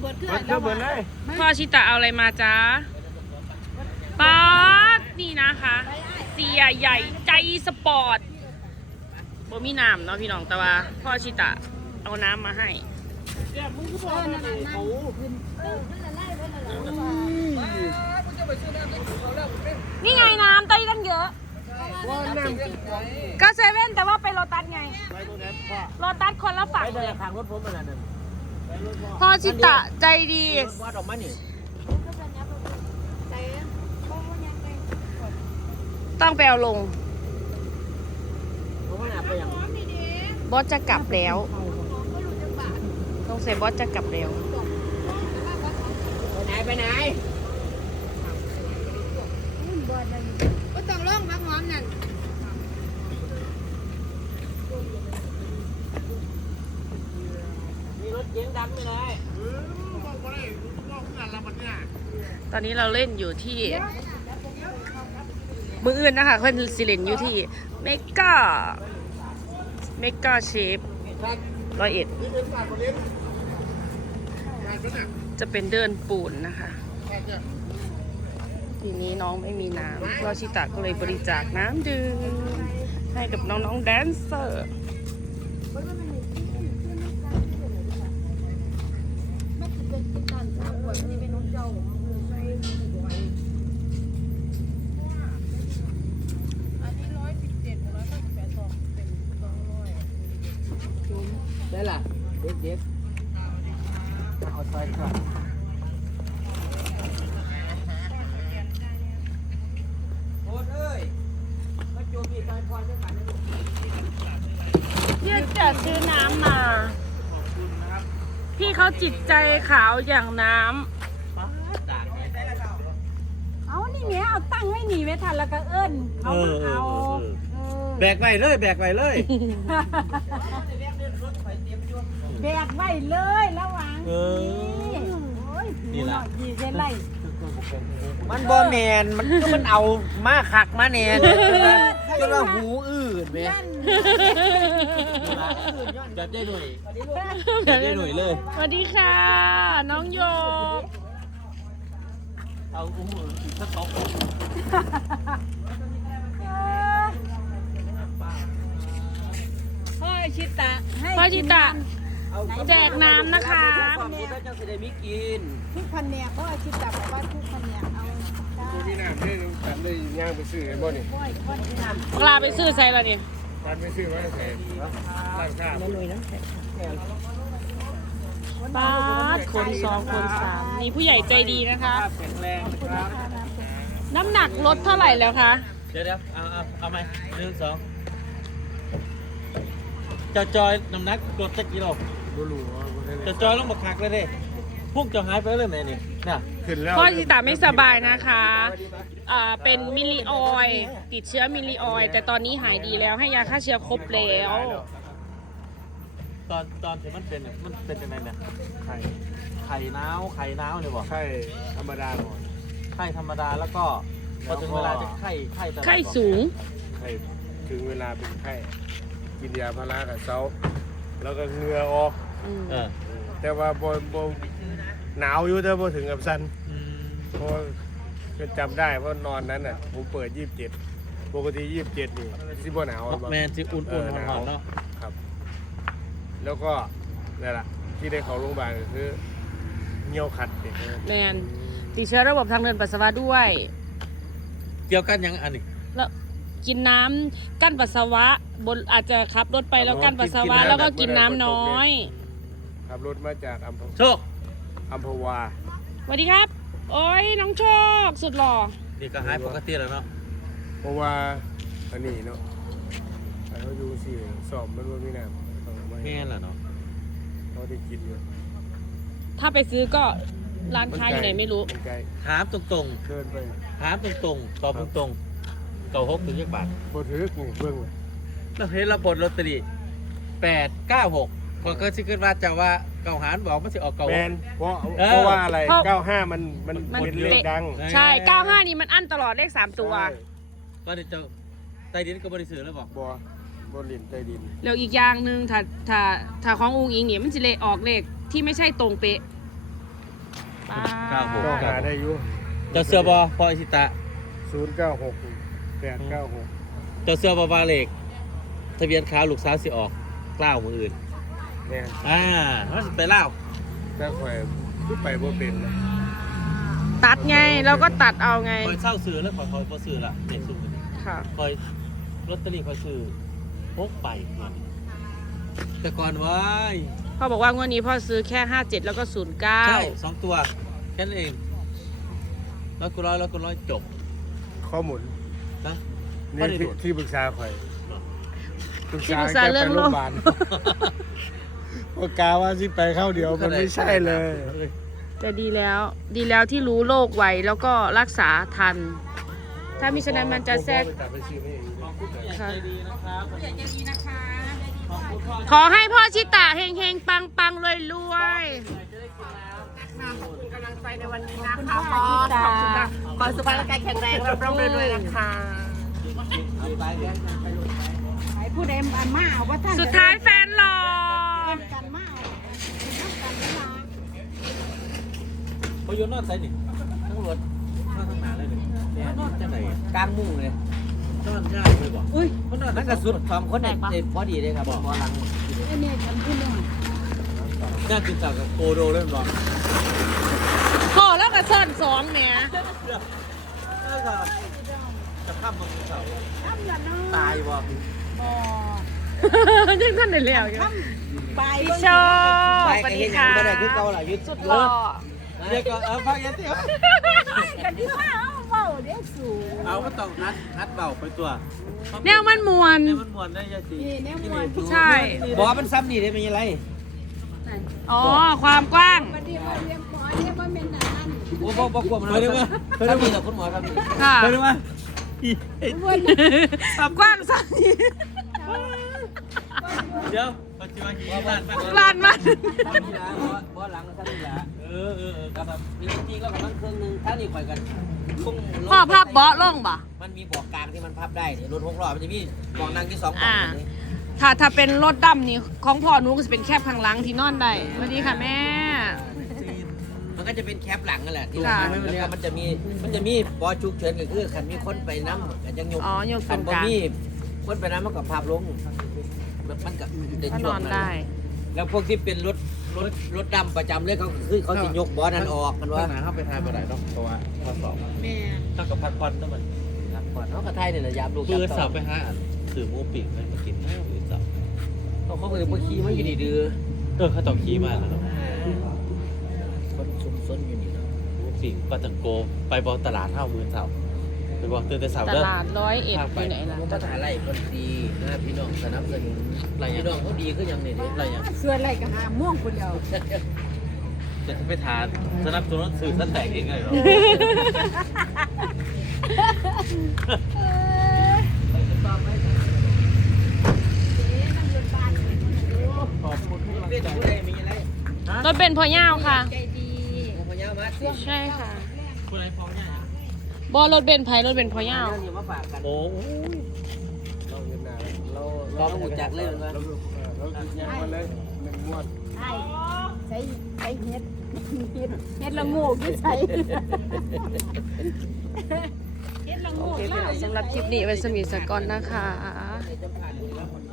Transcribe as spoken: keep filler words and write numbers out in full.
บิดขึ้นเบิดเลยพ่อชิตะเอาอะไรมาจ้าป๊าดนี่นะคะเสียใหญ่ใจสปอร์ตบ่มีน้ำเนาะพี่น้องแต่ว่าพ่อชิตะเอาน้ำมาให้นี่ไงน้ำไต้กันเยอะก็เซเว่นแต่ว่าไปโลตัสไงโลตัสคนละฝั่งเลยทางรถผมอะไรนึงพ่อชิตะใจดีต้องไปเอาลงบอสจะกลับแล้วต้องใส่บอสจะกลับแล้วไปไหนไปไหนก็ต้องลงพักหอมนั่นมีรถเก๋งดำไหมเลยตอนนี้เราเล่นอยู่ที่มืออื่นนะคะคนสิเลนอยู่ที่เมกาเมกาเชฟร้อยเอ็ดจะเป็นเดินปูนนะคะทีนี้น้องไม่มีน้ำเราชิตะก็เลยบริจาคน้ำดื่มให้กับน้องๆแดนเซอร์ได้ล่ะเด็กเด็กเอาใส่ครับโอ้ยมาโจมีใส่ควันด้วยกันนะลูกพี่จะซื้อน้ำมาพี่เขาจิตใจขาวอย่างน้ำเอานี่เนี้ยเอาตั้งไว้หนีไว้ทันแล้วก็เอิ้นเขาเอาแบกไปเลยแบกไปเลยแบกไว้เลยระวังนี่ล่ะดีเส้นไรมันบ่แมนมันก็มันเอามาขักมาแนนจนว่าหูอื้อแม่จับได้หน่อยจับได้หน่อยเลยสวัสดีค่ะน้องโยเอาอุ้มอีกสักสองพ่อชิตะพ่อชิตะแจกน้ำนะคะทุกคนเนี่ยพ่อชิตะบอกว่าทุกคนเนี่ยเอาตัวนี้น้ำได้กันเลยย่างไปซื้อไอ้บ่นี่ปลาไปซื้อใส่ละนี่ปลาไปซื้อมาใส่ร้านค้าแล้วเลยนะปลาคนสองคนสามนี่ผู้ใหญ่ใจดีนะคะแข็งแรงครับน้ำหนักลดเท่าไหร่แล้วคะเดี๋ยวเดี๋ยวเอาเอาเอาไหมหนึ่งสองจะจอยน้ำหนักลดสักกิโลจะจอยต้องบักคักเลยดิพุ่งจะหายไปเลยไหมนี่น่ะพ่อชิตาไม่สบายนะคะอ่าเป็นมิลลิออยติดเชื้อมิลลิออยแต่ตอนนี้หายดีแล้วให้ยาฆ่าเชื้อครบแล้วตอนตอนที่มันเป็นมันเป็นยังไงเนี่ยไข่ไข่น้าวไข่น้าวเนี่ยบอกไข่ธรรมดาก่อนไข่ธรรมดาแล้วก็พอถึงเวลาจะไข่ไข่ไข่สูงไข่ถึงเวลาเป็นไข่กินยาพารากับเซาแล้วก็เหงื่อออกแต่ว่าบ่บ่หนาวอยู่แต่บ่ถึงกับสั่นเพราะก็จำได้เพราะนอนนั้นน่ะผมเปิดยี่สิบเจ็ดปกติยี่สิบเจ็ดนี่สิบ่หนาวแมนสิอุ่นๆหนาวเนาะครับแล้วก็นี่แหละที่ได้เข้าโรงพยาบาลก็คือเหี่ยวขัดแมนติดเชื้อระบบทางเดินปัสสาวะด้วยเกี่ยวกันยังอันนี้แล้วกินน้ำกั้นปัสสาวะบนอาจจะขับรถไปแล้วกั้นปัสสาวะแล้วก็กินน้ำน้อยขับรถมาจากอำเภอโชคอำเภอวาสวัสดีครับโอ้ยน้องโชคสุดหล่อนี่ก็หายปกติแล้วเนาะเพราะว่าอันนี้เนาะเขาอยู่สี่สอบมันว่าไม่นานแม่นแหละเนาะเขาได้กินอยู่ถ้าไปซื้อก็ร้านค้าอยู่ไหนไม่รู้ถามตรงๆเชิญไปถามตรงๆตอบตรงๆเก่าหกถึงยี่สิบบาทโบถือนี่เบิ่งเราเห็นเราปลดลอตเตอรี่แปดเก้าหกก็ก็สิขึ้นว่าจะว่าเก่าหารบอกมันสิออกเก่าแมนเพราะเพราะว่าอะไรเก้าห้ามันมันเป็นเลขดังใช่เก้าห้านี่มันอั้นตลอดเลขสามตัวก็เดี๋ยวจะใต้ดินก็บริสุทธิ์แล้วบอกบัวบรินใต้ดินแล้วอีกอย่างหนึ่งถ้าถ้าถ้าขององค์อิงเนี่ยมันจะเลขออกเลขที่ไม่ใช่ตรงเป๊ะป้าเก้าหกก็หาได้อยู่เจ้าเสื้อบอพออิชิตะศูนย์เก้าหกแปดเก้าหกเจ้าเสื้อบอบาเล็กทะเบียนขาวลูกสาวสิออกกล้าวมืออื่นเนี่ยอ่าเขาสิไปเล่าวแต่ข่อยไปบ่เป็นนะตัดไงแล้วก็ตัดเอาไงคอยเศร้าซื้อแล้วคอยคอยพอซื้อละเด็กซื้อค่ะคอยลอตเตอรี่คอยซื้อพกไปมันแต่ก่อนไว้พ่อบอกว่างวดนี้พ่อซื้อแค่ห้าเจ็ดแล้วก็ศูนย์เก้าใช่สองตัวแค่นั้นเองร้อยกูร้อยร้อยกูร้อยจบข้อมูลนะนี่ที่ที่ปรึกษาข่อยที่ปรึกษาเรื่องโรคพยาบาลว่ากาว่าที่ไปเข้าเดียวมันไม่ใช่เลยแต่ดีแล้ว ดีแล้วที่รู้โรคไวแล้วก็รักษาทัน ถ้ามิฉะนั้นมันจะแทรกขอบคุณผู้ใหญ่ใจดีนะครับผู้ใหญ่ใจดีนะคะขอบคุณพ่อขอให้พ่อชิตะเฮงเฮงปังปังรวยรวยกำลังใจในวันนี้นะคะขอขอบคุณค่ะขอสุขภาพร่างกายแข็งแรงรับรองด้วยนะคะไอ้ผู้ใดอันมาเอาว่าท่านสุดท้ายแฟนหล่อกันมาเอาเป็นน้ำกันเวลาพอยนนอนใส่ดิทั้งรถนอนทั้งหนาเลยดินอนจังไหนกลางมุ่งเลยนอนง่ายเลยบอกอุ้ยมันนอนนั่นกระสุดสองคนเนี่ยพอดีเลยครับพอหลังไอ้เนี่ยกันพูดหน่อยน่ากินต่างกับโกโดเลยบอกพ่อแล้วก็ซ่อนสองแหมแล้วก็จะข้ามมาเสาทำละเนาะตายบอกบ่ยังท่านได้แล้วอยู่ไปพี่โชคสวัสดีค่ะไม่ได้คือเก่าหล่ะยุดสุดหล่อเดี๋ยวก็เออพักยันเดียวกันที่ว่าเอาเว้าเดี๋ยวสูงเอาก็ต้องนัดนัดเบาไปตัวแนวมันมวนเนี่ยมันมวนได้ยังสินี่แนวมวนใช่บอมันซ้ำนี่ได้เป็นยังไงอ๋อ ความกว้างประเดี๋ยวว่าเรียนหมอเรียกว่าเป็นอันนั้นโอ้บ่บ่กลัวมันซ้ำนี่กับคุณหมอซ้ำนี่ค่ะไปดูมากว้างสักนิดเดี๋ยวปัจจุบันกี่ล้านบ้างลานมันซ้ำนี่ละบอหลังซ้ำนี่ละเออเออเออก็แบบมีจริงก็กำลังเครื่องนึงถ้านี่ข่อยกันคงพ่อพับเบาะลงบ่มันมีบอกกลางที่มันพับได้รถหกล้อมันจะมีบอกนั่งที่สองบอกถ้าถ้าเป็นรถดำนี่ของพ่อหนูก็จะเป็นแคบข้างหลังที่นอนได้สวัสดีค่ะแม่มันก็จะเป็นแคปหลังนั่นแหละที่ค่ะแล้วก็มันจะมีมันจะมีบอฉุกเฉินก็คือคันมีคนไปน้ำกันยังยกอ๋อยกตคัรนงบ่กลางมีคนไปน้ำมันก็พับลงมันก็เด็ดก็ช่นวอง นได้แล้วพวกที่เป็นรถรถรถดำประจำเลยเขาคือเขาจะยกบอนั้นออกกันว่าหนาเข้าไปทายไปไหนต้องเพราะว่าข้อสอบแม่ต้องกับพักผ่อนต้องมันก่อนเขาก็ไทยเนี่ยแหละยามลูกปืนสอบไปหาสื่อมูปิ่งไปมากินข้าวปืนสอบเขาเขาก็เลยพวกขี้มันอยู่ดีดื้อเออเขาต้องขี่มาแล้วเนาะคนซุ่มซนอยู่นี่เนาะมูปิ่งปาตังโกไปบอกตลาดเท่ามือเสาไปบอกตื่นแต่เสาตเด้อลาดร้อยเอ็ดอยู่ไหนล่ะเขาก็ถ่ายไล่คนดีนะพี่น้องสนับสนุนอะไรอย่างพี่น้องเขาดีขึ้นยังเนี่ยอะไรอย่างส่วนอะไรก็หาม่วงคนเดียวจะไปทานสนับสนุนสื่อสั้นแตกเองไงเหรอ ขอบคุณที่เป็นผู้ใดมีอะไรรถเป็นพอยาวค่ะใจดีโอ้พญามาสิใช่ค่ะคุณอะไรพร้อมเนี่ยบอรถเบนไพรถเบนพอยาวเรื่องนี้มาฝากกันโอ้เราเงินหนาเราเราต้องรู้จักเลยมันว่าเราเรายังมาเลยหนึ่งงวดไอ้ใส่ใส่เฮ็ดเฮ็ดเฮ็ดละโงูกี่ใส่เฮ็ดละโงูโอเคพี่น้องสำหรับคลิปนี้ไว้สมีสกอนนะคะ